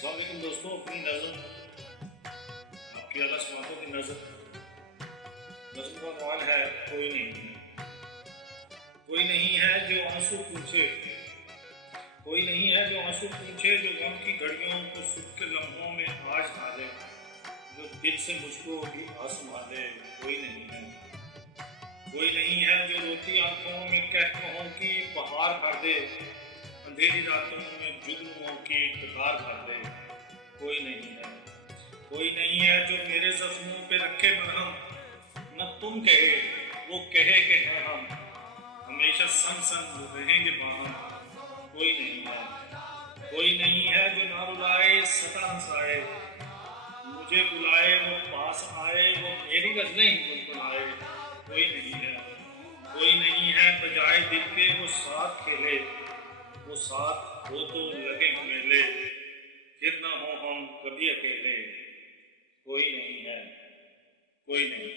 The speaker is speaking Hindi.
अस्सलाम वालेकुम दोस्तों, अपनी नज़र आपकी आला समातों की नज़र का सवाल है। कोई नहीं है जो आंसू पूछे, कोई नहीं है जो आंसू पूछे, जो गम की घड़ियों को सुख के लम्हों में आज डाले, जो दिल से मुझको भी आसमाले। कोई नहीं है, कोई नहीं है जो रोती आंखों में कहकों की बहार भर दे, अंधेरी रातों में जुगनुओं की कतार भर दे। कोई नहीं है, कोई नहीं है जो मेरे जख्मों पे रखे मरहम, न तुम कहे वो कहे कि हैं हम, हमेशा संग संग रहेंगे बाहम। कोई नहीं है, कोई नहीं है जो ना रुलाए सदा हंसाए, मुझे बुलाए वो पास आए, वो मेरी गजलें ही गुनगुनाए। कोई नहीं है, कोई नहीं है बजाए दिल के वो साथ खेले, वो साथ हो तो लगे मेले, फिर ना हो हम कभी अकेले। कोई नहीं है, कोई नहीं।